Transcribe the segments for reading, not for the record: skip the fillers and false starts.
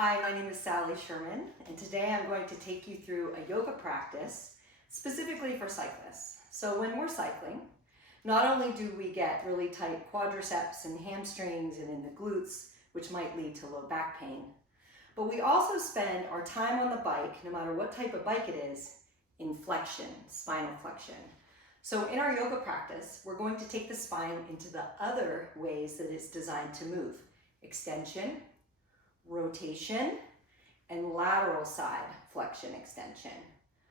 Hi, my name is Sherman, and today I'm going to take you through a yoga practice specifically for cyclists. So when we're cycling, not only do we get really tight quadriceps and hamstrings and in the glutes, which might lead to low back pain, but we also spend our time on the bike, no matter what type of bike it is, in flexion, spinal flexion. So in our yoga practice, we're going to take the spine into the other ways that it's designed to move: extension, rotation, and lateral side flexion extension.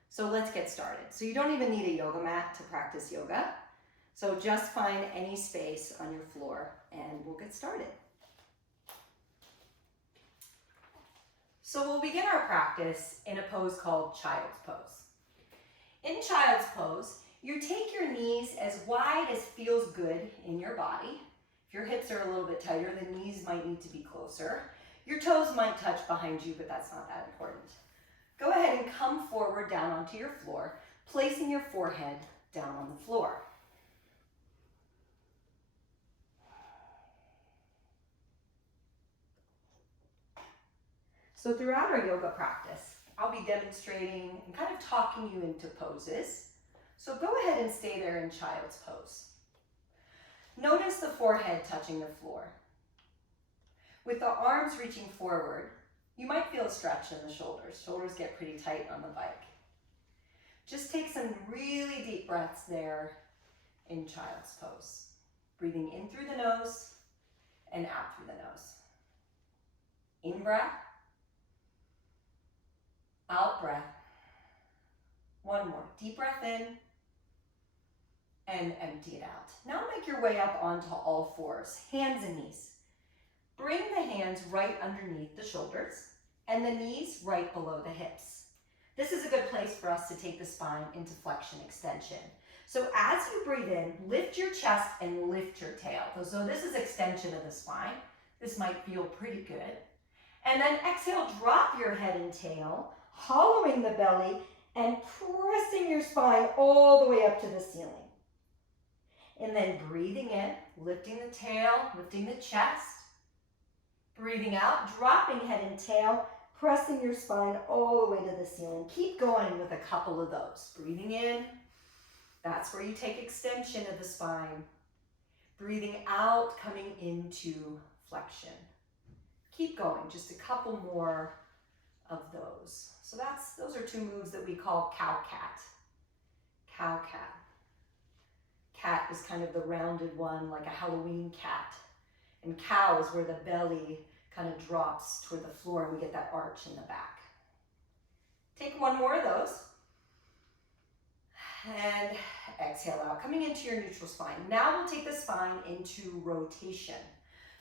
So let's get started. So you don't even need a yoga mat to practice yoga. So just find any space on your floor and we'll get started. So we'll begin our practice in a pose called child's pose. In child's pose, you take your knees as wide as feels good in your body. If your hips are a little bit tighter, the knees might need to be closer. Your toes might touch behind you, but that's not that important. Go ahead and come forward down onto your floor, placing your forehead down on the floor. So throughout our yoga practice, I'll be demonstrating and kind of talking you into poses. So go ahead and stay there in child's pose. Notice the forehead touching the floor. With the arms reaching forward, you might feel a stretch in the shoulders. Shoulders get pretty tight on the bike. Just take some really deep breaths there in child's pose. Breathing in through the nose and out through the nose. In breath, out breath. One more. Deep breath in and empty it out. Now make your way up onto all fours, hands and knees. Bring the hands right underneath the shoulders and the knees right below the hips. This is a good place for us to take the spine into flexion extension. So as you breathe in, lift your chest and lift your tail. So this is extension of the spine. This might feel pretty good. And then exhale, drop your head and tail, hollowing the belly and pressing your spine all the way up to the ceiling. And then breathing in, lifting the tail, lifting the chest. Breathing out, dropping head and tail, pressing your spine all the way to the ceiling. Keep going with a couple of those. Breathing in, that's where you take extension of the spine. Breathing out, coming into flexion. Keep going, just a couple more of those. So those are two moves that we call cow-cat. Cow-cat. Cat is kind of the rounded one, like a Halloween cat. And cow is where the belly kind of drops toward the floor and we get that arch in the back. Take one more of those. And exhale out, coming into your neutral spine. Now we'll take the spine into rotation.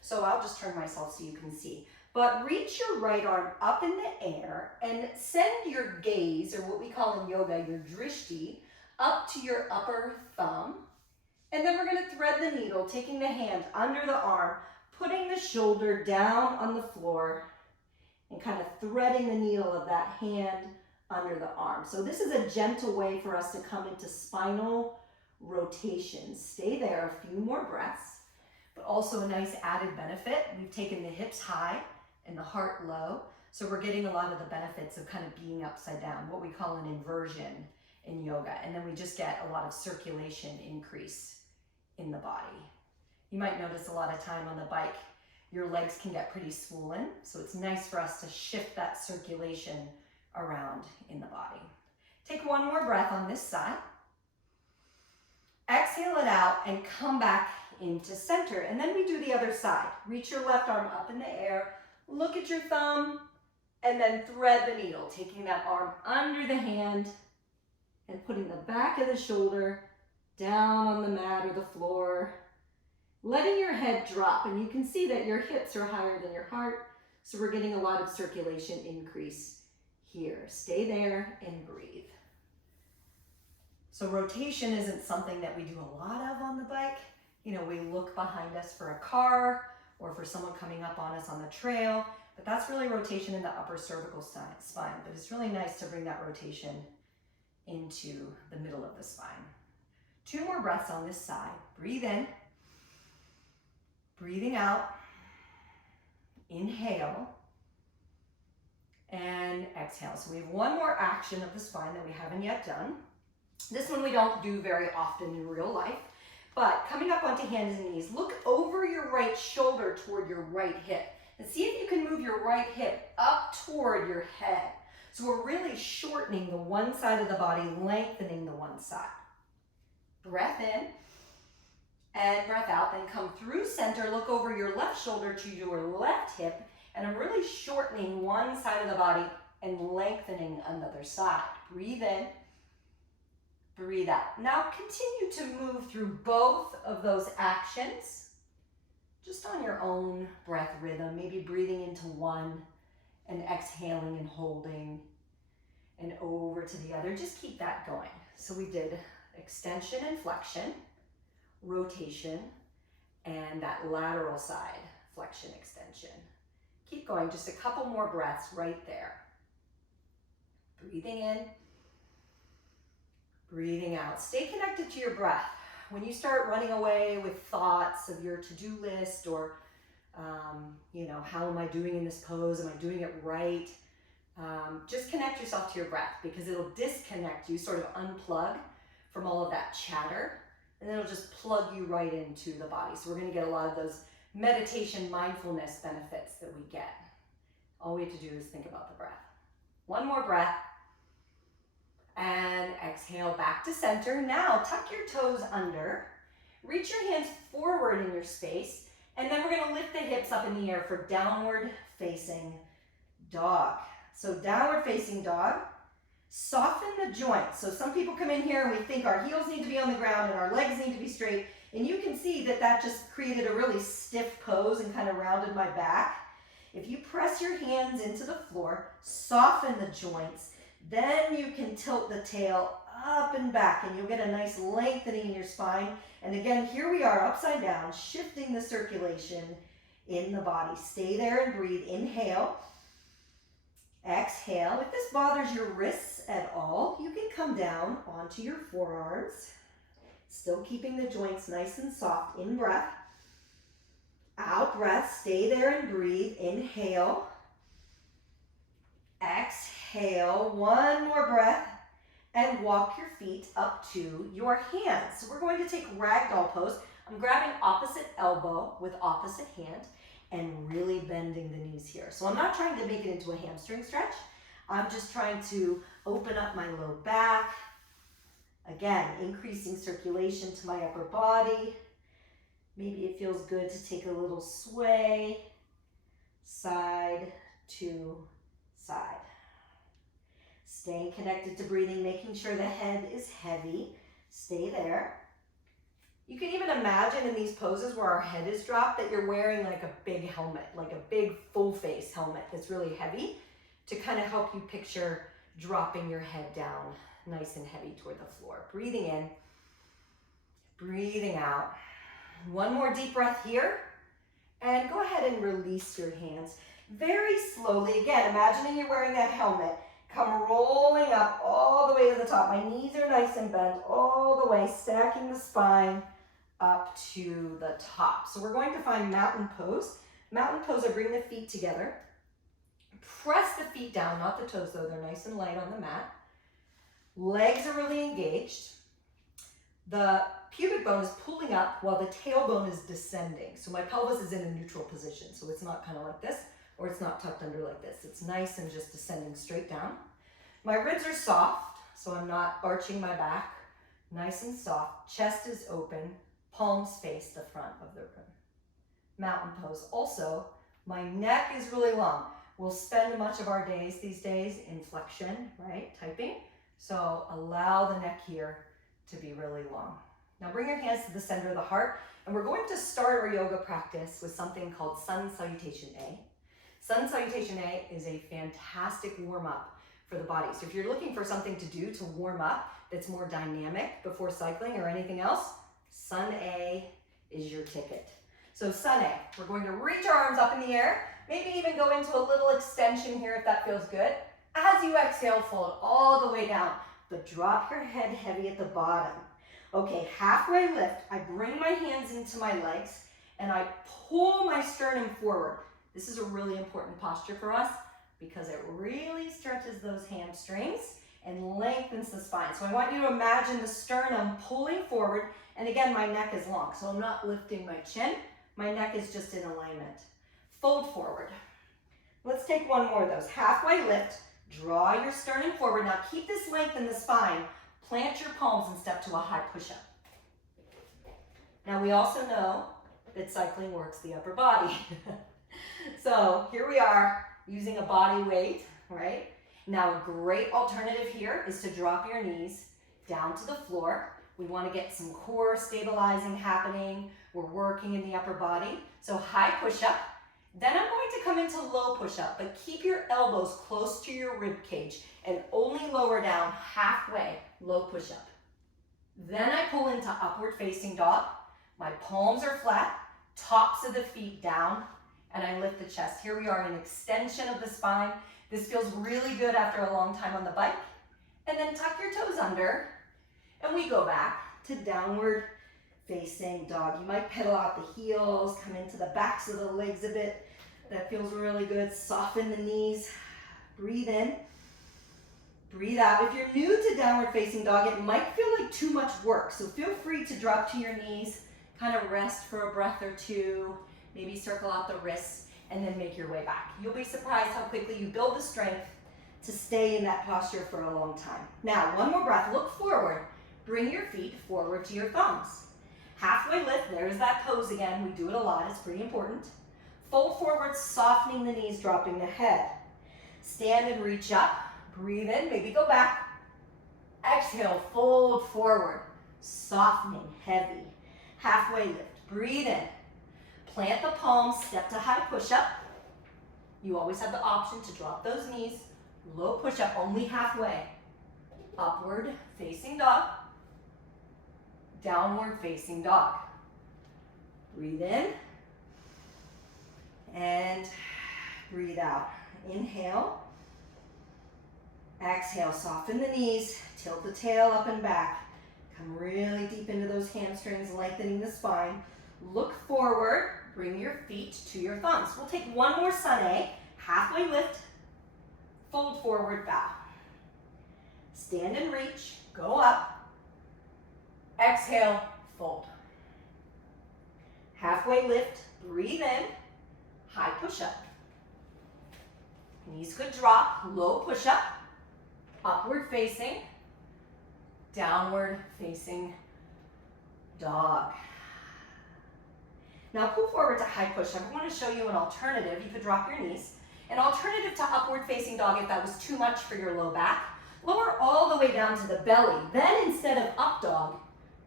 So I'll just turn myself so you can see. But reach your right arm up in the air and send your gaze, or what we call in yoga, your drishti, up to your upper thumb. And then we're going to thread the needle, taking the hand under the arm, putting the shoulder down on the floor, and kind of threading the needle of that hand under the arm. So this is a gentle way for us to come into spinal rotation. Stay there a few more breaths, but also a nice added benefit. We've taken the hips high and the heart low, so we're getting a lot of the benefits of kind of being upside down, what we call an inversion in yoga. And then we just get a lot of circulation increase in the body. You might notice a lot of time on the bike, your legs can get pretty swollen, so it's nice for us to shift that circulation around in the body. Take one more breath on this side. Exhale it out and come back into center. And then we do the other side. Reach your left arm up in the air, look at your thumb, and then thread the needle, taking that arm under the hand and putting the back of the shoulder down on the mat or the floor, letting your head drop. And you can see that your hips are higher than your heart, so we're getting a lot of circulation increase here. Stay there and breathe. So rotation isn't something that we do a lot of on the bike. You know, we look behind us for a car or for someone coming up on us on the trail, but that's really rotation in the upper cervical spine. But it's really nice to bring that rotation into the middle of the spine. Two more breaths on this side. Breathe in, breathing out, inhale, and exhale. So we have one more action of the spine that we haven't yet done. This one we don't do very often in real life, but coming up onto hands and knees, look over your right shoulder toward your right hip and see if you can move your right hip up toward your head. So we're really shortening the one side of the body, lengthening the one side. Breath in and breath out, then come through center, look over your left shoulder to your left hip, and I'm really shortening one side of the body and lengthening another side. Breathe in, breathe out. Now continue to move through both of those actions, just on your own breath rhythm, maybe breathing into one and exhaling and holding and over to the other. Just keep that going. So we did extension and flexion, rotation, and that lateral side, flexion, extension. Keep going, just a couple more breaths right there. Breathing in, breathing out. Stay connected to your breath. When you start running away with thoughts of your to-do list or, how am I doing in this pose? Am I doing it right? Just connect yourself to your breath because it'll disconnect you, sort of unplug from all of that chatter, and then it'll just plug you right into the body. So we're going to get a lot of those meditation mindfulness benefits that we get. All we have to do is think about the breath. One more breath. And exhale back to center. Now tuck your toes under. Reach your hands forward in your space. And then we're going to lift the hips up in the air for downward facing dog. So downward facing dog. Soften the joints. So some people come in here and we think our heels need to be on the ground and our legs need to be straight. And you can see that that just created a really stiff pose and kind of rounded my back. If you press your hands into the floor, soften the joints, then you can tilt the tail up and back and you'll get a nice lengthening in your spine. And again, here we are upside down, shifting the circulation in the body. Stay there and breathe. Inhale. Exhale. If this bothers your wrists at all, you can come down onto your forearms, still keeping the joints nice and soft. In breath. Out breath. Stay there and breathe. Inhale. Exhale. One more breath. And walk your feet up to your hands. So we're going to take ragdoll pose. I'm grabbing opposite elbow with opposite hand and really bending the knees here. So I'm not trying to make it into a hamstring stretch. I'm just trying to open up my low back. Again, increasing circulation to my upper body. Maybe it feels good to take a little sway, side to side. Staying connected to breathing, making sure the head is heavy. Stay there. You can even imagine in these poses where our head is dropped that you're wearing like a big helmet, like a big full face helmet that's really heavy to kind of help you picture dropping your head down nice and heavy toward the floor. Breathing in, breathing out. One more deep breath here. And go ahead and release your hands very slowly. Again, imagining you're wearing that helmet. Come rolling up all the way to the top. My knees are nice and bent all the way, stacking the spine up to the top. So we're going to find mountain pose. Mountain pose, I bring the feet together. Press the feet down, not the toes though, they're nice and light on the mat. Legs are really engaged. The pubic bone is pulling up while the tailbone is descending. So my pelvis is in a neutral position. So it's not kind of like this, or it's not tucked under like this. It's nice and just descending straight down. My ribs are soft, so I'm not arching my back. Nice and soft. Chest is open. Palms face the front of the room. Mountain pose. Also, my neck is really long. We'll spend much of our days these days in flexion, right? Typing. So allow the neck here to be really long. Now bring your hands to the center of the heart, and we're going to start our yoga practice with something called Sun Salutation A. Sun Salutation A is a fantastic warm-up for the body. So if you're looking for something to do to warm up that's more dynamic before cycling or anything else, Sun A is your ticket. So Sun A, we're going to reach our arms up in the air, maybe even go into a little extension here if that feels good. As you exhale, fold all the way down, but drop your head heavy at the bottom. Okay, halfway lift, I bring my hands into my legs and I pull my sternum forward. This is a really important posture for us. because it really stretches those hamstrings and lengthens the spine. So I want you to imagine the sternum pulling forward, and again, my neck is long, so I'm not lifting my chin. My neck is just in alignment. Fold forward. Let's take one more of those. Halfway lift, draw your sternum forward. Now keep this length in the spine. Plant your palms and step to a high push-up. Now we also know that cycling works the upper body. So here we are using a body weight, right? Now a great alternative here is to drop your knees down to the floor. We want to get some core stabilizing happening. We're working in the upper body. So high push-up. Then I'm going to come into low push-up, but keep your elbows close to your rib cage and only lower down halfway, low push-up. Then I pull into upward facing dog. My palms are flat, tops of the feet down, and I lift the chest. Here we are in extension of the spine. This feels really good after a long time on the bike. And then tuck your toes under, and we go back to downward facing dog. You might pedal out the heels, come into the backs of the legs a bit. That feels really good. Soften the knees. Breathe in. Breathe out. If you're new to downward facing dog, it might feel like too much work. So feel free to drop to your knees, kind of rest for a breath or two, maybe circle out the wrists, and then make your way back. You'll be surprised how quickly you build the strength to stay in that posture for a long time. Now, one more breath. Look forward. Bring your feet forward to your thumbs. Halfway lift, there's that pose again. We do it a lot, it's pretty important. Fold forward, softening the knees, dropping the head. Stand and reach up, breathe in, maybe go back. Exhale, fold forward, softening, heavy. Halfway lift, breathe in. Plant the palms, step to high push-up. You always have the option to drop those knees. Low push-up, only halfway. Upward facing dog. Downward facing dog. Breathe in and breathe out. Inhale. Exhale, soften the knees, tilt the tail up and back. Come really deep into those hamstrings, lengthening the spine. Look forward, bring your feet to your thumbs. We'll take one more sun A, halfway lift, fold forward, bow. Stand and reach, go up. Exhale, fold. Halfway lift, breathe in, high push-up. Knees could drop, low push-up, upward facing, downward facing dog. Now pull forward to high push-up. I want to show you an alternative. You could drop your knees. An alternative to upward facing dog if that was too much for your low back. Lower all the way down to the belly. Then instead of up dog,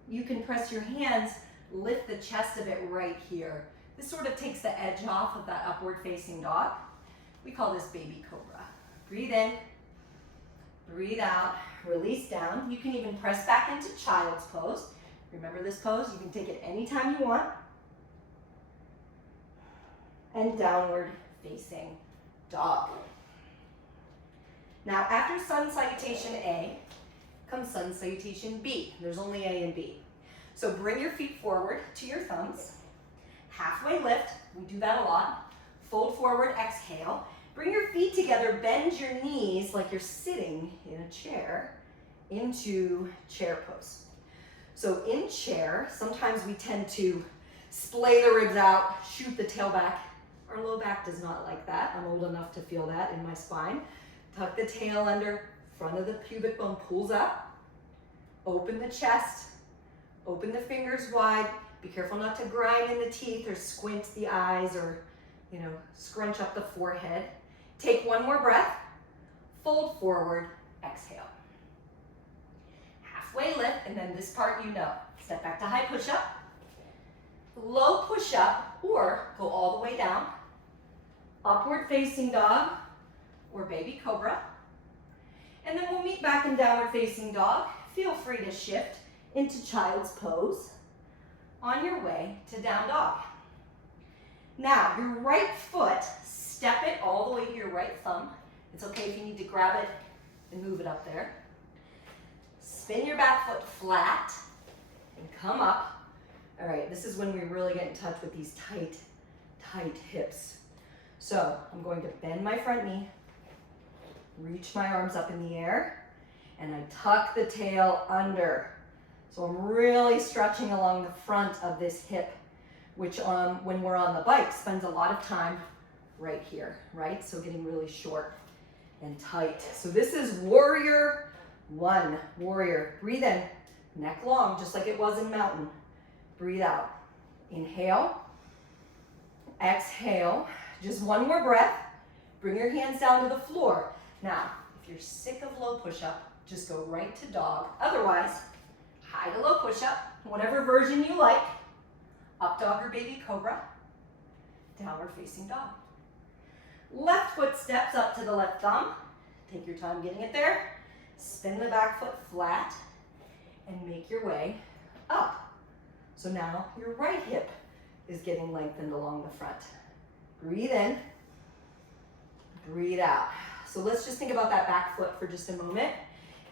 you can press your hands, lift the chest a bit right here. This sort of takes the edge off of that upward facing dog. We call this baby cobra. Breathe in, breathe out, release down. You can even press back into child's pose. Remember this pose? You can take it anytime you want. And downward facing dog. Now after sun salutation A, comes sun salutation B. There's only A and B. So bring your feet forward to your thumbs. Halfway lift, we do that a lot. Fold forward, exhale. Bring your feet together, bend your knees like you're sitting in a chair into chair pose. So in chair, sometimes we tend to splay the ribs out, shoot the tail back. Our low back does not like that. I'm old enough to feel that in my spine. Tuck the tail under, front of the pubic bone pulls up. Open the chest, open the fingers wide. Be careful not to grind in the teeth or squint the eyes or, scrunch up the forehead. Take one more breath. Fold forward, exhale. Halfway lift, and then this part you know. Step back to high push-up. Low push-up, or go all the way down. Upward facing dog, or baby cobra. And then we'll meet back in downward facing dog. Feel free to shift into child's pose on your way to down dog. Now, your right foot, step it all the way to your right thumb. It's okay if you need to grab it and move it up there. Spin your back foot flat and come up. All right, this is when we really get in touch with these tight hips. So I'm going to bend my front knee, reach my arms up in the air, and I tuck the tail under. So I'm really stretching along the front of this hip, which when we're on the bike spends a lot of time right here, right? So getting really short and tight. So this is warrior one, warrior. Breathe in, neck long, just like it was in mountain. Breathe out. Inhale, exhale. Just one more breath. Bring your hands down to the floor. Now, if you're sick of low push-up, just go right to dog. Otherwise, high to low push-up, whatever version you like. Up dog or baby cobra. Downward facing dog. Left foot steps up to the left thumb. Take your time getting it there. Spin the back foot flat and make your way up. So now your right hip is getting lengthened along the front. Breathe in, breathe out. So let's just think about that back foot for just a moment.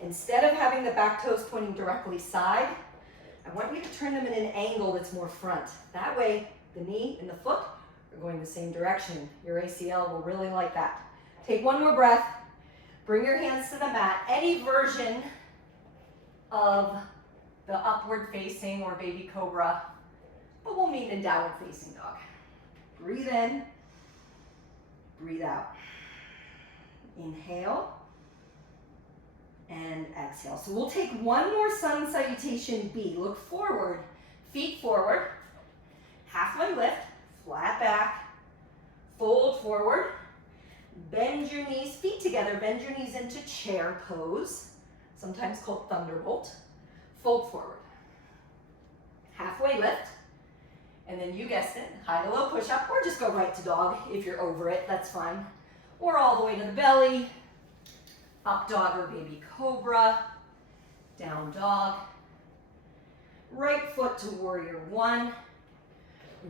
Instead of having the back toes pointing directly side, I want you to turn them in an angle that's more front. That way, the knee and the foot are going the same direction. Your ACL will really like that. Take one more breath. Bring your hands to the mat. Any version of the upward facing or baby cobra, but we'll meet in downward facing dog. Breathe in, breathe out. Inhale and exhale. So we'll take one more sun salutation B. Look forward, feet forward, halfway lift, flat back, fold forward, bend your knees, feet together, bend your knees into chair pose, sometimes called thunderbolt. Fold forward, halfway lift, and then you guessed it, high to low push up, or just go right to dog if you're over it, that's fine. Or all the way to the belly, up dog or baby cobra, down dog, right foot to warrior one.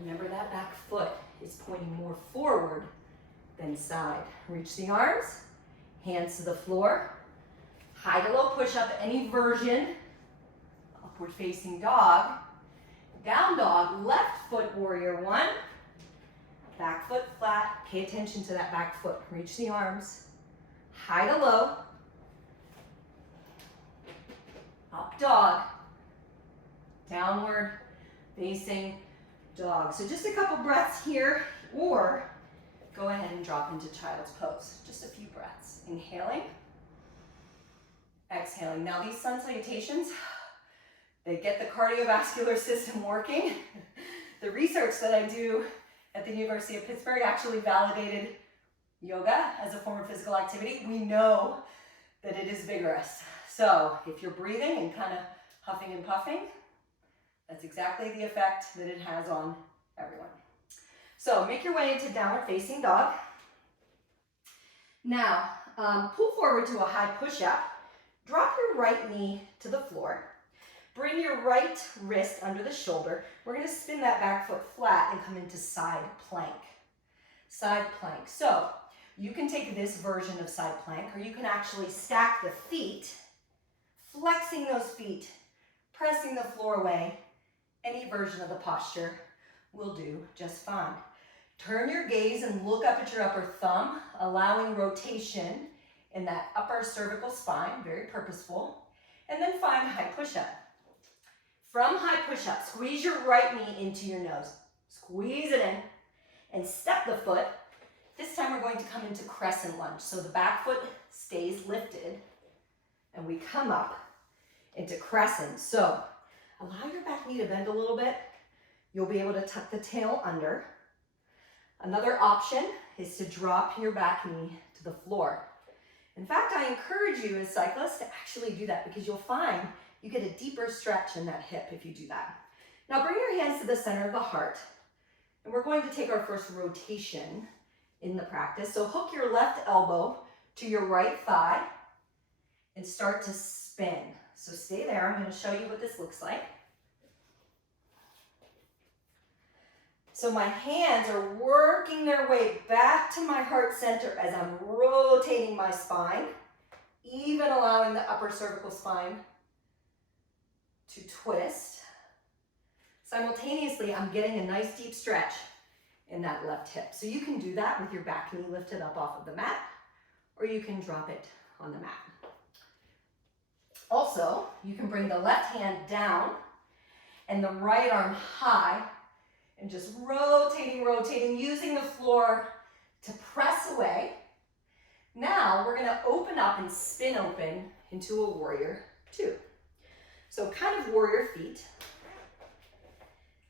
Remember that back foot is pointing more forward than side. Reach the arms, hands to the floor, high to low push up, any version, upward facing dog, down dog, left foot warrior one, back foot flat, pay attention to that back foot, reach the arms, high to low, up dog, downward facing dog. So just a couple breaths here, or go ahead and drop into child's pose. Just a few breaths. Inhaling, exhaling. Now these sun salutations, they get the cardiovascular system working. The research that I do at the University of Pittsburgh actually validated yoga as a form of physical activity. We know that it is vigorous. So if you're breathing and kind of huffing and puffing, that's exactly the effect that it has on everyone. So make your way into downward facing dog. Now, pull forward to a high push-up. Drop your right knee to the floor. Bring your right wrist under the shoulder. We're going to spin that back foot flat and come into side plank. Side plank. So you can take this version of side plank, or you can actually stack the feet, flexing those feet, pressing the floor away. Any version of the posture will do just fine. Turn your gaze and look up at your upper thumb, allowing rotation in that upper cervical spine, very purposeful. And then find high push-up. From high push-up, squeeze your right knee into your nose. Squeeze it in and step the foot. This time we're going to come into crescent lunge. So the back foot stays lifted and we come up into crescent. So allow your back knee to bend a little bit. You'll be able to tuck the tail under. Another option is to drop your back knee to the floor. In fact, I encourage you as cyclists to actually do that because you'll find you get a deeper stretch in that hip if you do that. Now bring your hands to the center of the heart. And we're going to take our first rotation in the practice. So hook your left elbow to your right thigh and start to spin. So stay there. I'm going to show you what this looks like. So my hands are working their way back to my heart center as I'm rotating my spine, even allowing the upper cervical spine to twist. Simultaneously, I'm getting a nice deep stretch in that left hip. So you can do that with your back knee lifted up off of the mat, or you can drop it on the mat. Also, you can bring the left hand down and the right arm high and just rotating, using the floor to press away. Now we're gonna open up and spin open into a warrior two. So kind of warrior feet.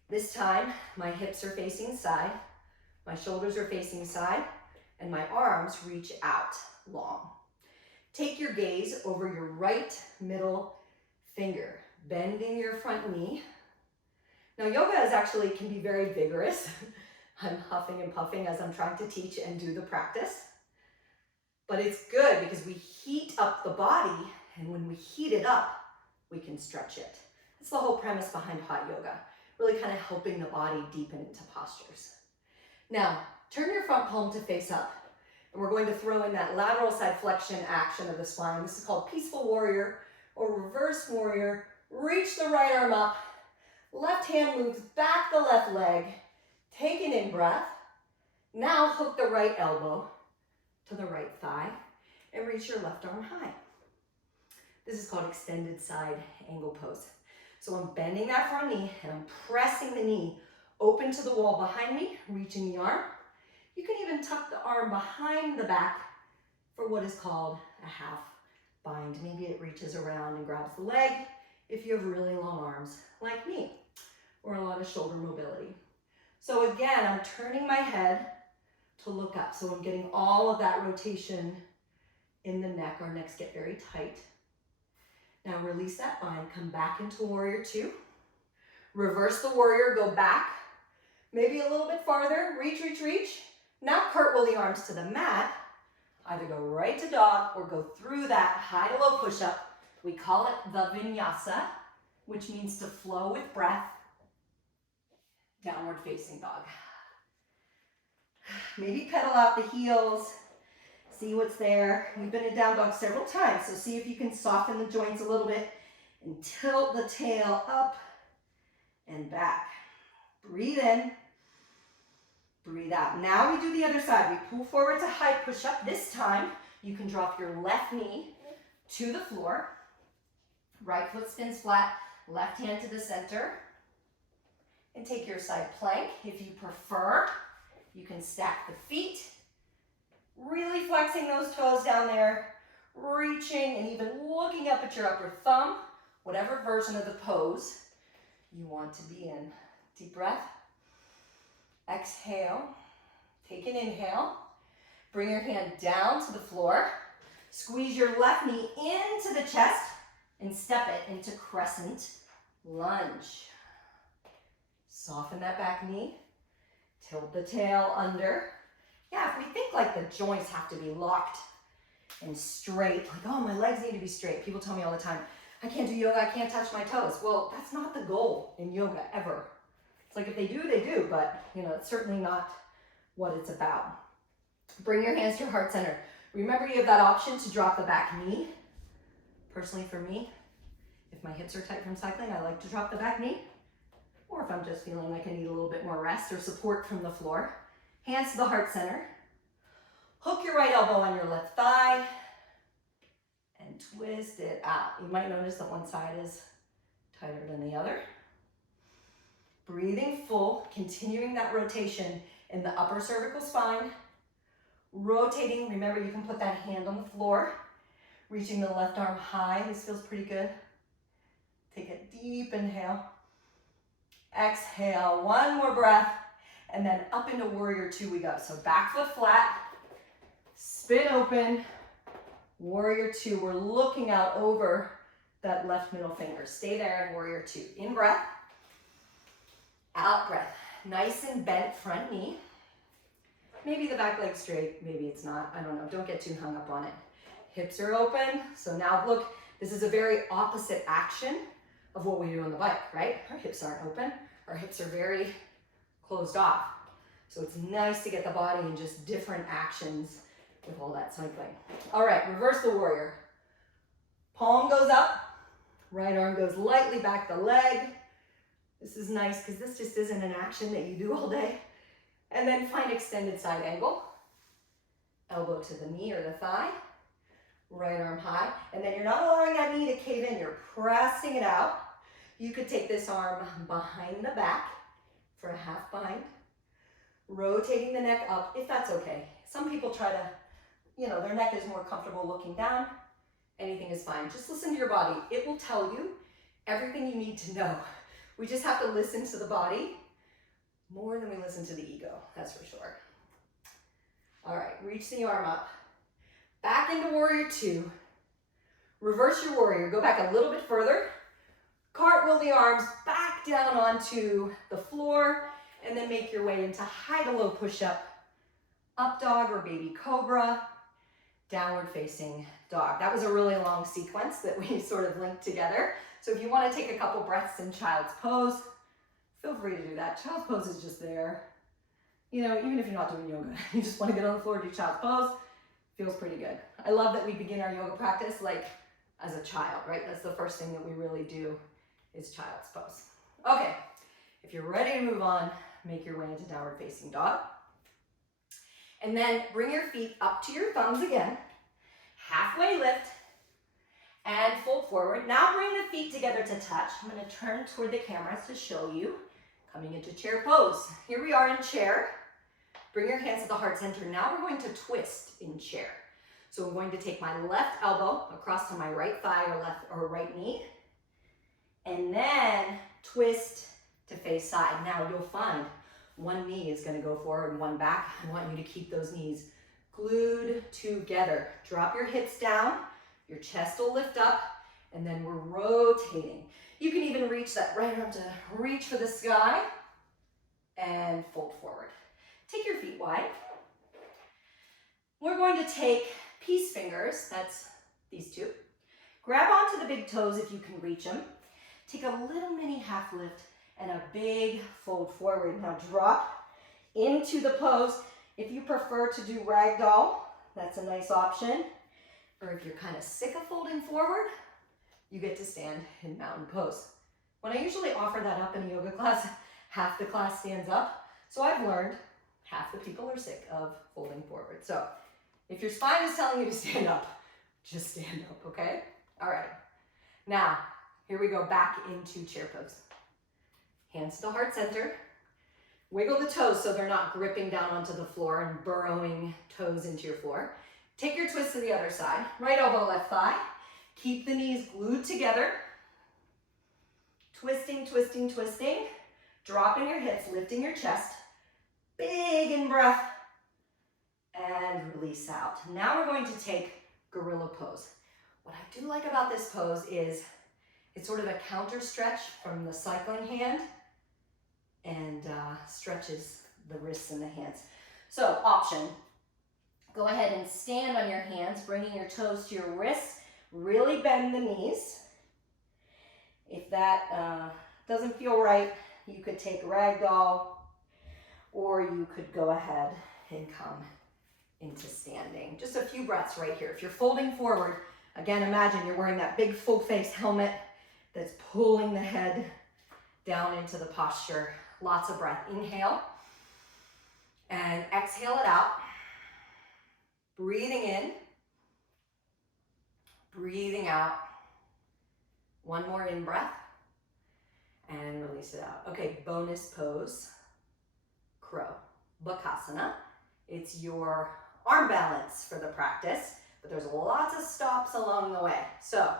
This time, my hips are facing side, my shoulders are facing side, and my arms reach out long. Take your gaze over your right middle finger, bending your front knee. Now yoga can be very vigorous. I'm huffing and puffing as I'm trying to teach and do the practice. But it's good because we heat up the body, and when we heat it up, we can stretch it. That's the whole premise behind hot yoga, really kind of helping the body deepen into postures. Now, turn your front palm to face up, and we're going to throw in that lateral side flexion action of the spine. This is called peaceful warrior or reverse warrior. Reach the right arm up, left hand moves back the left leg, take an in-breath. Now hook the right elbow to the right thigh and reach your left arm high. This is called extended side angle pose. So I'm bending that front knee and I'm pressing the knee open to the wall behind me, reaching the arm. You can even tuck the arm behind the back for what is called a half bind. Maybe it reaches around and grabs the leg if you have really long arms like me, or a lot of shoulder mobility. So again, I'm turning my head to look up. So I'm getting all of that rotation in the neck. Our necks get very tight. Now release that bind, come back into warrior two. Reverse the warrior, go back, maybe a little bit farther, reach. Now cartwheel the arms to the mat. Either go right to dog or go through that high to low push-up. We call it the vinyasa, which means to flow with breath. Downward facing dog. Maybe pedal out the heels, see what's there. We've been in down dog several times, so see if you can soften the joints a little bit and tilt the tail up and back. Breathe in, breathe out. Now we do the other side. We pull forward to high push-up. This time, you can drop your left knee to the floor. Right foot spins flat, left hand to the center. And take your side plank. If you prefer, you can stack the feet. Really flexing those toes down there, reaching and even looking up at your upper thumb, whatever version of the pose you want to be in. Deep breath. Exhale. Take an inhale. Bring your hand down to the floor. Squeeze your left knee into the chest and step it into crescent lunge. Soften that back knee. Tilt the tail under. Yeah, if we think like the joints have to be locked and straight, like, oh, my legs need to be straight. People tell me all the time, I can't do yoga, I can't touch my toes. Well, that's not the goal in yoga ever. It's like if they do, they do, but it's certainly not what it's about. Bring your hands to your heart center. Remember, you have that option to drop the back knee. Personally, for me, if my hips are tight from cycling, I like to drop the back knee. Or if I'm just feeling like I need a little bit more rest or support from the floor. Hands to the heart center. Hook your right elbow on your left thigh and twist it out. You might notice that one side is tighter than the other. Breathing full, continuing that rotation in the upper cervical spine. Rotating, remember you can put that hand on the floor. Reaching the left arm high, this feels pretty good. Take a deep inhale. Exhale, one more breath, and then up into warrior two we go. So back foot flat, spin open, warrior two. We're looking out over that left middle finger. Stay there in warrior two. In breath, out breath. Nice and bent front knee. Maybe the back leg straight, maybe it's not, I don't know. Don't get too hung up on it. Hips are open. So now look, this is a very opposite action of what we do on the bike, right? Our hips aren't open. Our hips are very closed off. So it's nice to get the body in just different actions with all that cycling. All right, reverse the warrior. Palm goes up, right arm goes lightly back the leg. This is nice because this just isn't an action that you do all day. And then find extended side angle. Elbow to the knee or the thigh. Right arm high. And then you're not allowing that knee to cave in. You're pressing it out. You could take this arm behind the back for a half bind. Rotating the neck up if that's okay. Some people try to, their neck is more comfortable looking down. Anything is fine. Just listen to your body. It will tell you everything you need to know. We just have to listen to the body more than we listen to the ego, that's for sure. All right, reach the arm up. Back into warrior two. Reverse your warrior. Go back a little bit further. Cartwheel the arms back down onto the floor, and then make your way into high to low push-up, up dog or baby cobra, downward facing dog. That was a really long sequence that we sort of linked together. So if you want to take a couple breaths in child's pose, feel free to do that. Child's pose is just there. Even if you're not doing yoga, you just want to get on the floor, do child's pose, feels pretty good. I love that we begin our yoga practice like as a child, right? That's the first thing that we really do is child's pose. Okay, if you're ready to move on, make your way into downward facing dog. And then bring your feet up to your thumbs again, halfway lift, and fold forward. Now bring the feet together to touch. I'm going to turn toward the camera to show you. Coming into chair pose. Here we are in chair. Bring your hands to the heart center. Now we're going to twist in chair. So I'm going to take my left elbow across to my right thigh or right knee, and then twist to face side. Now you'll find one knee is going to go forward and one back. I want you to keep those knees glued together. Drop your hips down, your chest will lift up, and then we're rotating. You can even reach that right arm to reach for the sky and fold forward. Take your feet wide. We're going to take peace fingers, that's these two. Grab onto the big toes if you can reach them. Take a little mini half lift and a big fold forward. Now drop into the pose. If you prefer to do ragdoll, that's a nice option. Or if you're kind of sick of folding forward, you get to stand in mountain pose. When I usually offer that up in a yoga class, half the class stands up. So I've learned half the people are sick of folding forward. So if your spine is telling you to stand up, just stand up, okay? All right. Now, here we go back into chair pose. Hands to the heart center. Wiggle the toes so they're not gripping down onto the floor and burrowing toes into your floor. Take your twist to the other side. Right elbow, left thigh. Keep the knees glued together. Twisting, twisting, twisting. Dropping your hips, lifting your chest. Big in breath. And release out. Now we're going to take gorilla pose. What I do like about this pose is it's sort of a counter stretch from the cycling hand and stretches the wrists and the hands. So option, go ahead and stand on your hands, bringing your toes to your wrists. Really bend the knees. If that doesn't feel right, you could take ragdoll, or you could go ahead and come into standing. Just a few breaths right here. If you're folding forward, again, imagine you're wearing that big full face helmet that's pulling the head down into the posture. Lots of breath. Inhale and exhale it out. Breathing in, breathing out. One more in breath and release it out. Okay, bonus pose, crow, Bakasana. It's your arm balance for the practice, but there's lots of stops along the way. So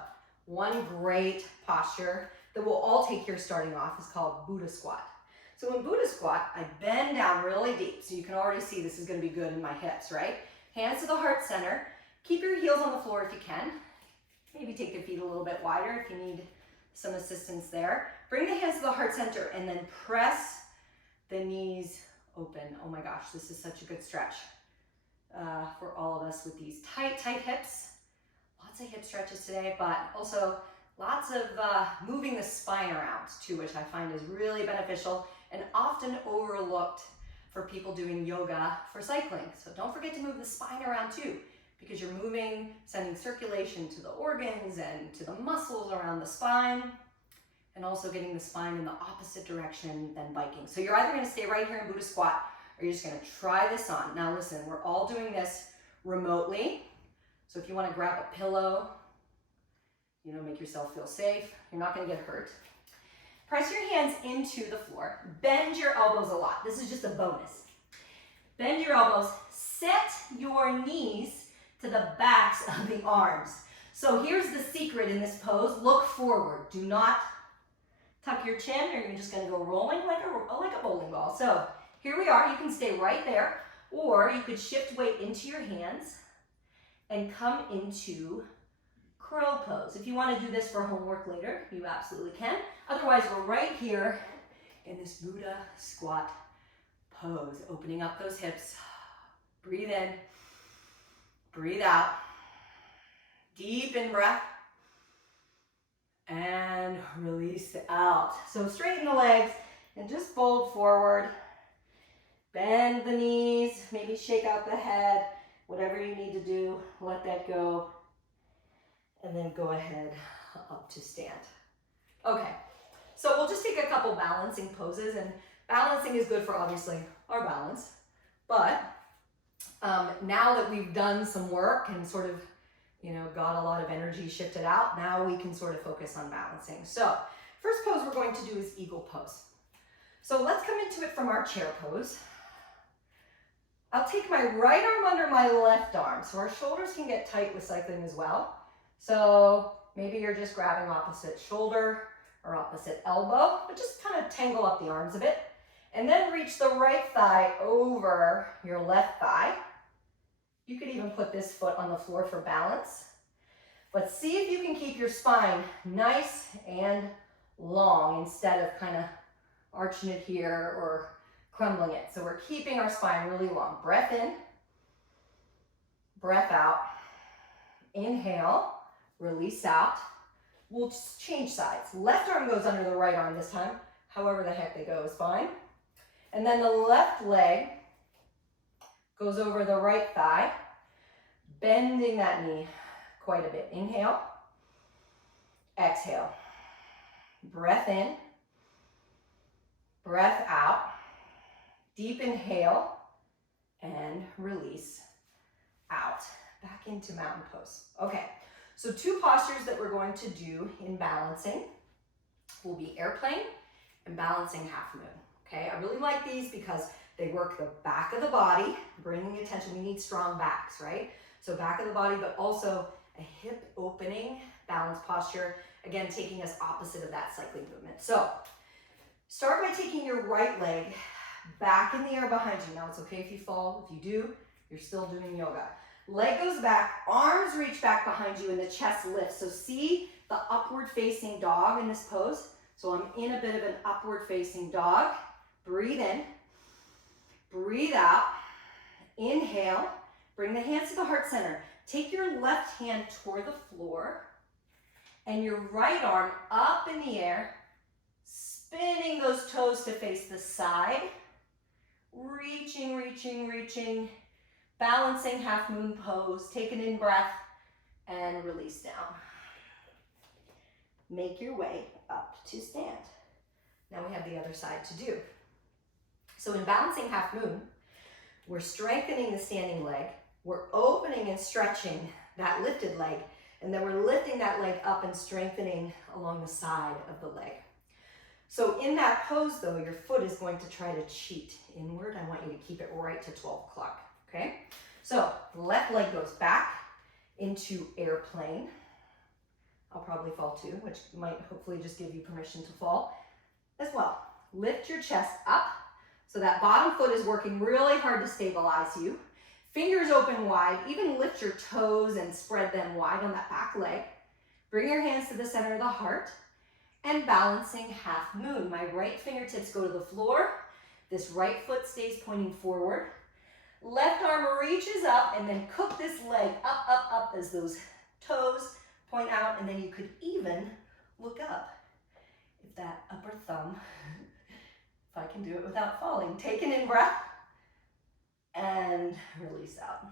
one great posture that we'll all take here starting off is called Buddha squat. So in Buddha squat, I bend down really deep. So you can already see this is going to be good in my hips, right? Hands to the heart center. Keep your heels on the floor if you can. Maybe take the feet a little bit wider if you need some assistance there. Bring the hands to the heart center and then press the knees open. Oh my gosh, this is such a good stretch for all of us with these tight, tight hips. Lots of hip stretches today, but also lots of moving the spine around too, which I find is really beneficial and often overlooked for people doing yoga for cycling. So don't forget to move the spine around too, because you're moving, sending circulation to the organs and to the muscles around the spine, and also getting the spine in the opposite direction than biking. So you're either gonna stay right here in Buddha squat, or you're just gonna try this on. Now listen, we're all doing this remotely. So if you want to grab a pillow, make yourself feel safe. You're not going to get hurt. Press your hands into the floor. Bend your elbows a lot. This is just a bonus. Bend your elbows. Set your knees to the backs of the arms. So here's the secret in this pose. Look forward. Do not tuck your chin, or you're just going to go rolling like a bowling ball. So here we are. You can stay right there, or you could shift weight into your hands and come into crow pose. If you want to do this for homework later, you absolutely can. Otherwise, we're right here in this Buddha squat pose, opening up those hips. Breathe in, breathe out. Deep in breath. And release out. So straighten the legs and just fold forward. Bend the knees, maybe shake out the head, whatever you need to do, let that go. And then go ahead up to stand. Okay, so we'll just take a couple balancing poses, and balancing is good for obviously our balance, but now that we've done some work and sort of got a lot of energy shifted out, now we can sort of focus on balancing. So first pose we're going to do is eagle pose. So let's come into it from our chair pose. I'll take my right arm under my left arm, so our shoulders can get tight with cycling as well. So maybe you're just grabbing opposite shoulder or opposite elbow, but just kind of tangle up the arms a bit. And then reach the right thigh over your left thigh. You could even put this foot on the floor for balance. But see if you can keep your spine nice and long instead of kind of arching it here or crumbling it. So we're keeping our spine really long. Breath in, breath out. Inhale, release out. We'll just change sides. Left arm goes under the right arm this time. However the heck they go is fine. And then the left leg goes over the right thigh, bending that knee quite a bit. Inhale, exhale. Breath in, breath out. Deep inhale and release out. Back into mountain pose. Okay, so two postures that we're going to do in balancing will be airplane and balancing half moon. Okay, I really like these because they work the back of the body, bringing attention. We need strong backs, right? So back of the body, but also a hip opening balance posture. Again, taking us opposite of that cycling movement. So start by taking your right leg back in the air behind you. Now it's okay if you fall. If you do, you're still doing yoga. Leg goes back, arms reach back behind you, and the chest lifts. So see the upward facing dog in this pose? So I'm in a bit of an upward facing dog. Breathe in, breathe out. Inhale, bring the hands to the heart center. Take your left hand toward the floor and your right arm up in the air, spinning those toes to face the side. Reaching, reaching, reaching. Balancing half moon pose. Take an in breath and release down. Make your way up to stand. Now we have the other side to do. So in balancing half moon, we're strengthening the standing leg. We're opening and stretching that lifted leg, and then we're lifting that leg up and strengthening along the side of the leg. So in that pose though, your foot is going to try to cheat inward. I want you to keep it right to 12 o'clock. Okay, so left leg goes back into airplane. I'll probably fall too, which might hopefully just give you permission to fall as well. Lift your chest up so that bottom foot is working really hard to stabilize you. Fingers open wide, even lift your toes and spread them wide on that back leg. Bring your hands to the center of the heart and balancing half moon. My right fingertips go to the floor. This right foot stays pointing forward. Left arm reaches up and then cook this leg up, up, up as those toes point out, and then you could even look up. If that upper thumb, if I can do it without falling. Take an in breath and release out.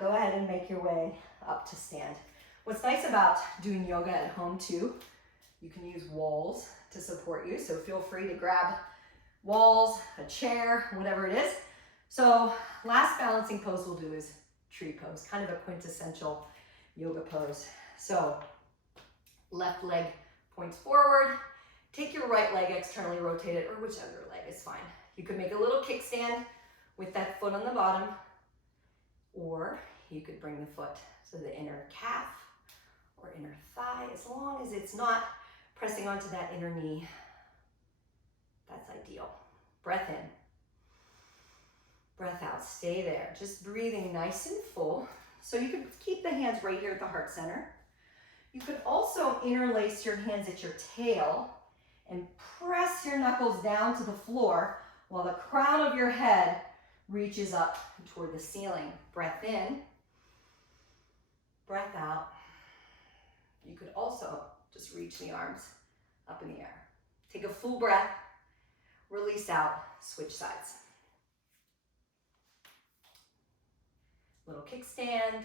Go ahead and make your way up to stand. What's nice about doing yoga at home too, you can use walls to support you, so feel free to grab walls, a chair, whatever it is. So last balancing pose we'll do is tree pose, kind of a quintessential yoga pose. So left leg points forward, take your right leg externally rotated, or whichever leg is fine. You could make a little kickstand with that foot on the bottom, or you could bring the foot to the inner calf or inner thigh, as long as it's not pressing onto that inner knee. That's ideal. Breath in, breath out, stay there. Just breathing nice and full. So you could keep the hands right here at the heart center. You could also interlace your hands at your tail and press your knuckles down to the floor while the crown of your head reaches up toward the ceiling. Breath in, breath out. You could also just reach the arms up in the air. Take a full breath, release out, switch sides. Little kickstand,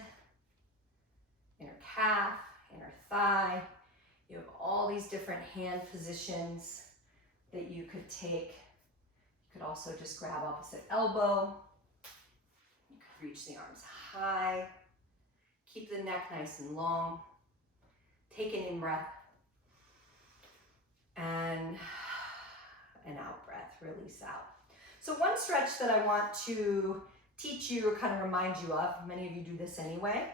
inner calf, inner thigh. You have all these different hand positions that you could take. You could also just grab opposite elbow. You could reach the arms high. Keep the neck nice and long. Take an in breath. And an out breath, release out. So one stretch that I want to teach you or kind of remind you of, many of you do this anyway,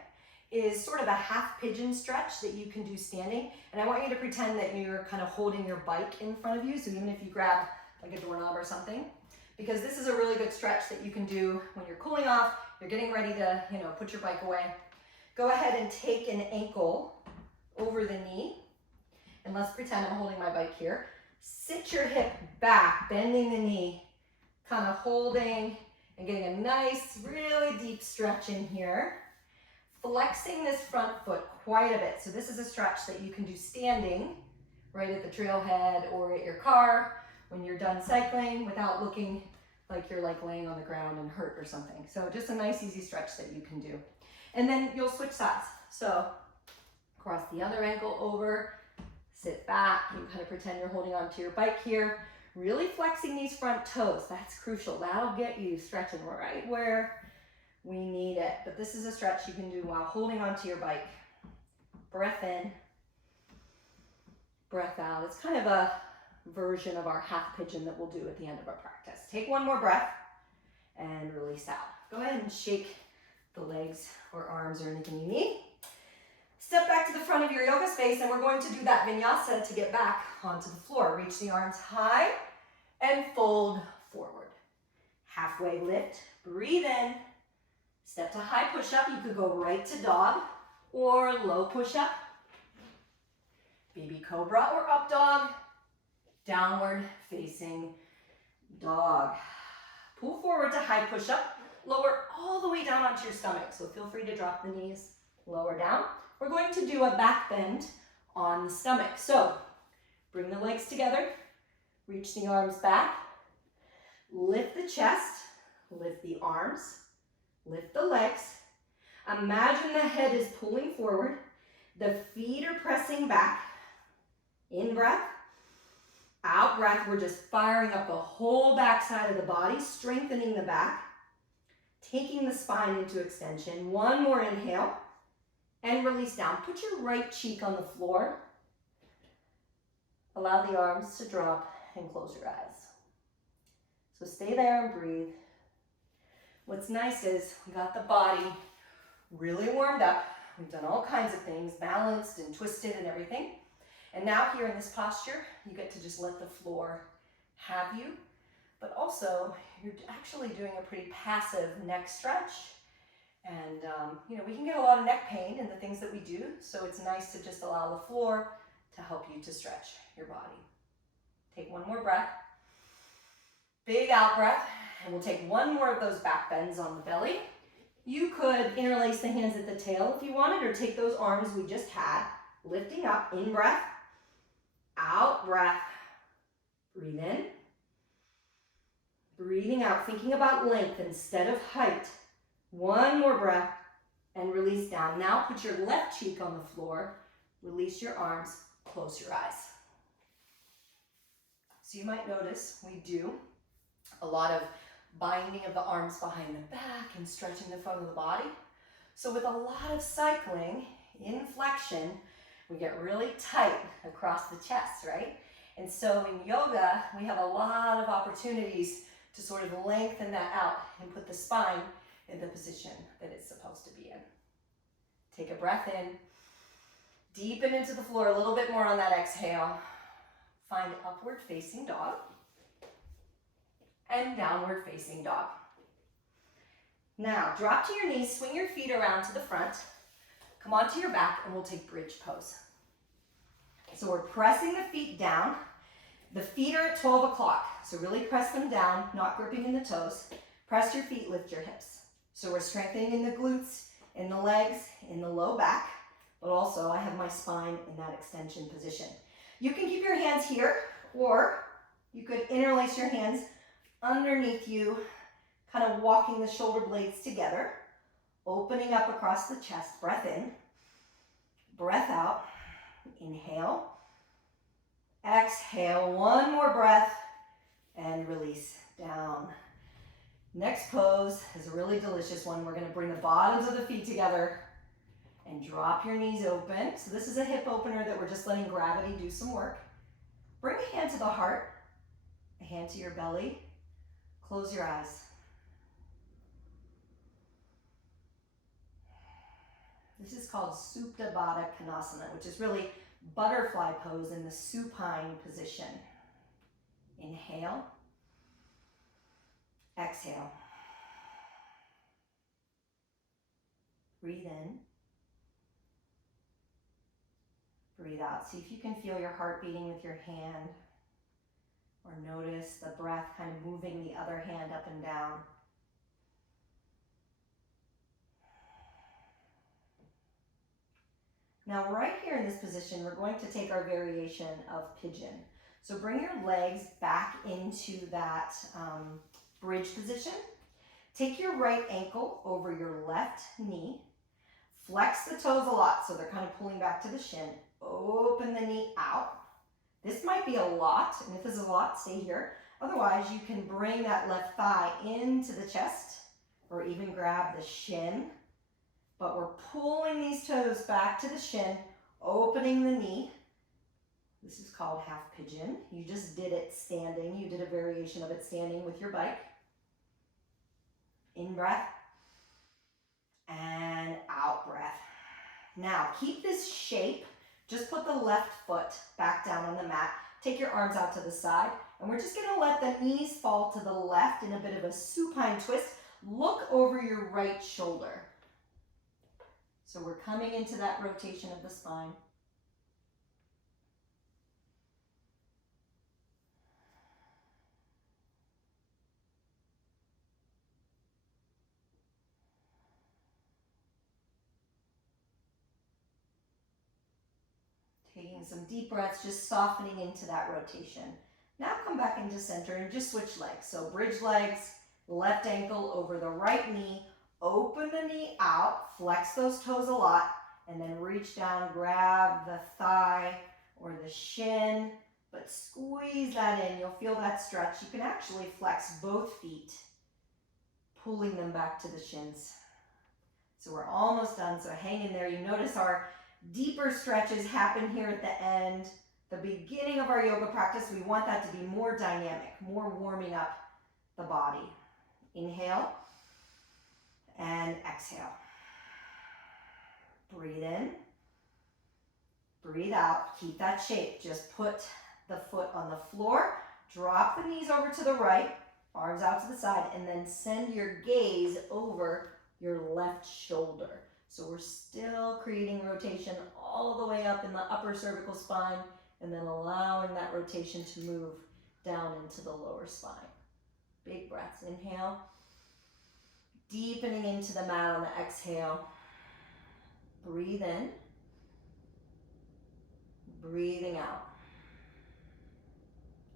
is sort of a half pigeon stretch that you can do standing. And I want you to pretend that you're kind of holding your bike in front of you. So even if you grab like a doorknob or something, because this is a really good stretch that you can do when you're cooling off, you're getting ready to, put your bike away. Go ahead and take an ankle over the knee. And let's pretend I'm holding my bike here. Sit your hip back, bending the knee, kind of holding and getting a nice, really deep stretch in here. Flexing this front foot quite a bit. So this is a stretch that you can do standing right at the trailhead or at your car when you're done cycling without looking like you're like laying on the ground and hurt or something. So just a nice, easy stretch that you can do. And then you'll switch sides. So cross the other ankle over, sit back. You kind of pretend you're holding onto your bike here. Really flexing these front toes. That's crucial. That'll get you stretching right where we need it. But this is a stretch you can do while holding onto your bike. Breath in, breath out. It's kind of a version of our half pigeon that we'll do at the end of our practice. Take one more breath and release out. Go ahead and shake the legs or arms or anything you need. Step back to the front of your yoga space, and we're going to do that vinyasa to get back onto the floor. Reach the arms high and fold forward. Halfway lift, breathe in. Step to high push-up. You could go right to dog or low push-up. Baby cobra or up dog. Downward facing dog. Pull forward to high push-up. Lower all the way down onto your stomach. So feel free to drop the knees lower down. We're going to do a back bend on the stomach. So bring the legs together. Reach the arms back. Lift the chest. Lift the arms. Lift the legs. Imagine the head is pulling forward. The feet are pressing back. In breath. Out breath. We're just firing up the whole back side of the body, strengthening the back. Taking the spine into extension. One more inhale. And release down. Put your right cheek on the floor. Allow the arms to drop and close your eyes. So stay there and breathe. What's nice is we got the body really warmed up. We've done all kinds of things, balanced and twisted and everything. And now here in this posture, you get to just let the floor have you. But also, you're actually doing a pretty passive neck stretch. And, we can get a lot of neck pain in the things that we do. So it's nice to just allow the floor to help you to stretch your body. Take one more breath. Big out breath. And we'll take one more of those back bends on the belly. You could interlace the hands at the tail if you wanted, or take those arms we just had, lifting up, in breath, out breath. Breathe in. Breathing out, thinking about length instead of height. One more breath and release down. Now put your left cheek on the floor. Release your arms, close your eyes. So you might notice we do a lot of binding of the arms behind the back and stretching the front of the body. So with a lot of cycling in flexion, we get really tight across the chest, right? And so in yoga, we have a lot of opportunities to sort of lengthen that out and put the spine in the position that it's supposed to be in. Take a breath in, deepen into the floor a little bit more on that exhale. Find upward facing dog and downward facing dog. Now, drop to your knees, swing your feet around to the front, come onto your back, and we'll take bridge pose. So we're pressing the feet down. The feet are at 12 o'clock, so really press them down, not gripping in the toes. Press your feet, lift your hips. So we're strengthening in the glutes, in the legs, in the low back, but also I have my spine in that extension position. You can keep your hands here, or you could interlace your hands underneath you, kind of walking the shoulder blades together, opening up across the chest. Breath in, breath out, inhale, exhale, one more breath, and release down. Next pose is a really delicious one. We're going to bring the bottoms of the feet together and drop your knees open. So this is a hip opener that we're just letting gravity do some work. Bring a hand to the heart, a hand to your belly. Close your eyes. This is called Supta Baddha Konasana, which is really butterfly pose in the supine position. Inhale, exhale. Breathe in, breathe out. See if you can feel your heart beating with your hand, or notice the breath kind of moving the other hand up and down. Now right here in this position, we're going to take our variation of pigeon. So bring your legs back into that bridge position. Take your right ankle over your left knee. Flex the toes a lot, so they're kind of pulling back to the shin. Open the knee out. This might be a lot, and if this is a lot, stay here. Otherwise, you can bring that left thigh into the chest, or even grab the shin. But we're pulling these toes back to the shin, opening the knee. This is called half pigeon. You just did it standing. You did a variation of it standing with your bike. In breath and out breath. Now keep this shape. Just put the left foot back down on the mat. Take your arms out to the side, and we're just going to let the knees fall to the left in a bit of a supine twist. Look over your right shoulder. So we're coming into that rotation of the spine. Taking some deep breaths, just softening into that rotation. Now come back into center and just switch legs. So bridge legs, left ankle over the right knee. Open the knee out, flex those toes a lot, and then reach down, grab the thigh or the shin, but squeeze that in. You'll feel that stretch. You can actually flex both feet, pulling them back to the shins. So we're almost done, so hang in there. You notice our deeper stretches happen here at the end. The beginning of our yoga practice, we want that to be more dynamic, more warming up the body. Inhale. And exhale. Breathe in. Breathe out. Keep that shape. Just put the foot on the floor. Drop the knees over to the right. Arms out to the side. And then send your gaze over your left shoulder. So we're still creating rotation all the way up in the upper cervical spine. And then allowing that rotation to move down into the lower spine. Big breaths. Inhale. Deepening into the mat on the exhale. Breathe in. Breathing out.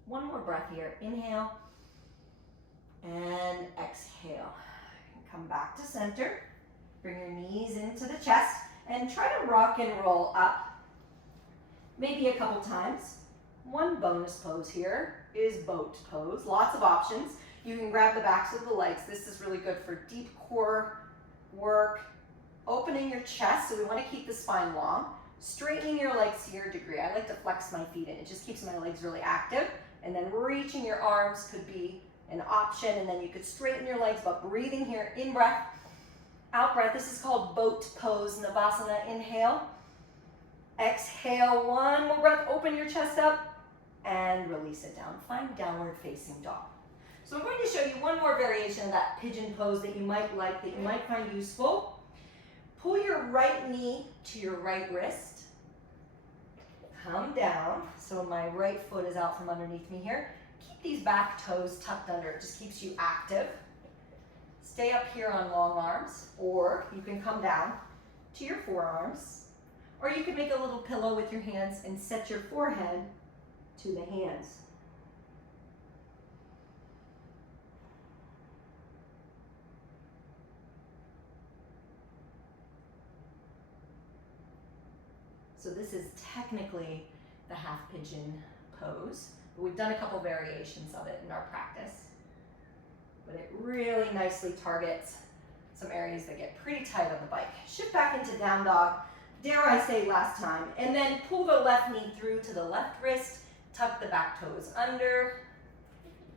One more breath here. Inhale. And exhale. Come back to center. Bring your knees into the chest. And try to rock and roll up. Maybe a couple times. One bonus pose here is boat pose. Lots of options. You can grab the backs of the legs. This is really good for deep core work, opening your chest, so we want to keep the spine long, straightening your legs to your degree. I like to flex my feet in. It just keeps my legs really active. And then reaching your arms could be an option, and then you could straighten your legs, but breathing here, in breath, out breath. This is called boat pose, Navasana. Inhale, exhale, one more breath, open your chest up, and release it down. Find downward facing dog. So I'm going to show you one more variation of that pigeon pose that you might like, that you might find useful. Pull your right knee to your right wrist. Come down, so my right foot is out from underneath me here. Keep these back toes tucked under, it just keeps you active. Stay up here on long arms, or you can come down to your forearms, or you can make a little pillow with your hands and set your forehead to the hands. So this is technically the half pigeon pose. But we've done a couple variations of it in our practice. But it really nicely targets some areas that get pretty tight on the bike. Shift back into down dog, dare I say last time, and then pull the left knee through to the left wrist, tuck the back toes under.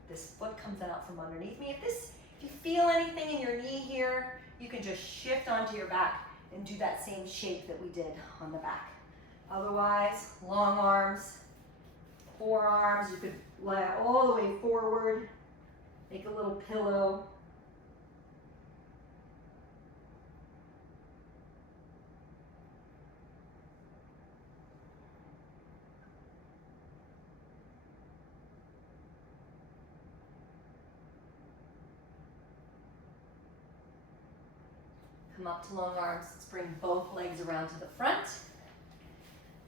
This foot comes out from underneath me. If you feel anything in your knee here, you can just shift onto your back and do that same shape that we did on the back. Otherwise, long arms, forearms, you could lie all the way forward, make a little pillow. Come up to long arms, let's bring both legs around to the front.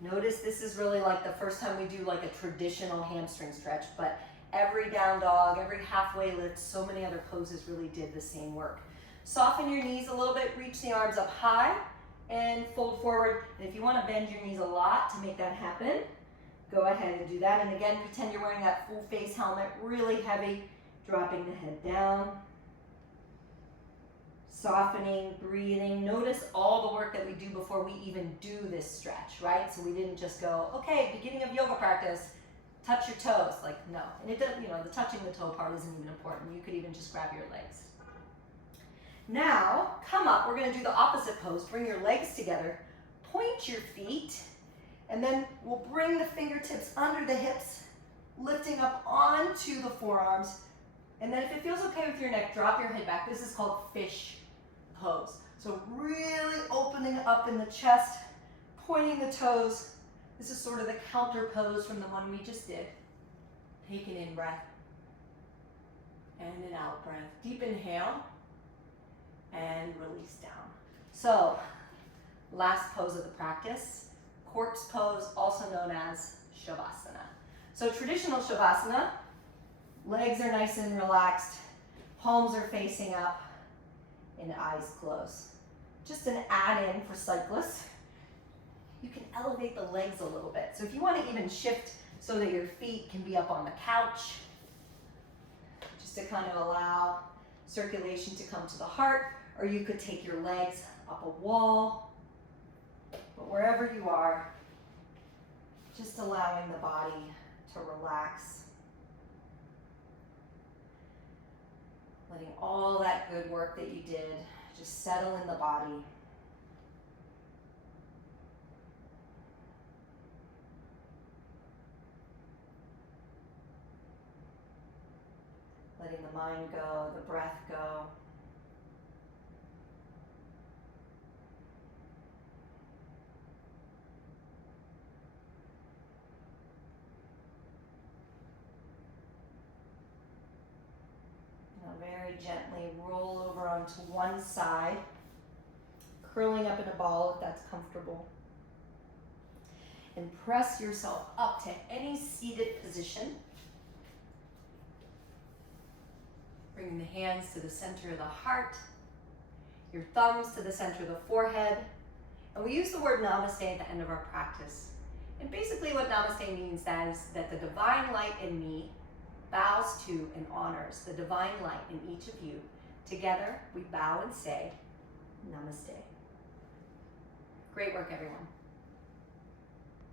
Notice this is really like the first time we do like a traditional hamstring stretch, but every down dog, every halfway lift, so many other poses really did the same work. Soften your knees a little bit, reach the arms up high and fold forward. And if you want to bend your knees a lot to make that happen, go ahead and do that. And again, pretend you're wearing that full face helmet, really heavy, dropping the head down. Softening, breathing. Notice all the work that we do before we even do this stretch, right? So we didn't just go, okay, beginning of yoga practice, touch your toes. Like, no. And it doesn't, the touching the toe part isn't even important. You could even just grab your legs. Now, come up. We're going to do the opposite pose. Bring your legs together. Point your feet. And then we'll bring the fingertips under the hips, lifting up onto the forearms. And then if it feels okay with your neck, drop your head back. This is called fish pose. So really opening up in the chest, pointing the toes. This is sort of the counter pose from the one we just did. Take an in breath and an out breath. Deep inhale and release down. So last pose of the practice, corpse pose, also known as Shavasana. So traditional Shavasana, legs are nice and relaxed, palms are facing up, and eyes closed. Just an add-in for cyclists. You can elevate the legs a little bit. So if you want to even shift so that your feet can be up on the couch, just to kind of allow circulation to come to the heart, or you could take your legs up a wall. But wherever you are, just allowing the body to relax. Letting all that good work that you did just settle in the body. Letting the mind go, the breath go. Very gently roll over onto one side, curling up in a ball if that's comfortable. And press yourself up to any seated position. Bringing the hands to the center of the heart, your thumbs to the center of the forehead. And we use the word namaste at the end of our practice. And basically what namaste means is that the divine light in me bows to and honors the divine light in each of you. Together, we bow and say, Namaste. Great work, everyone.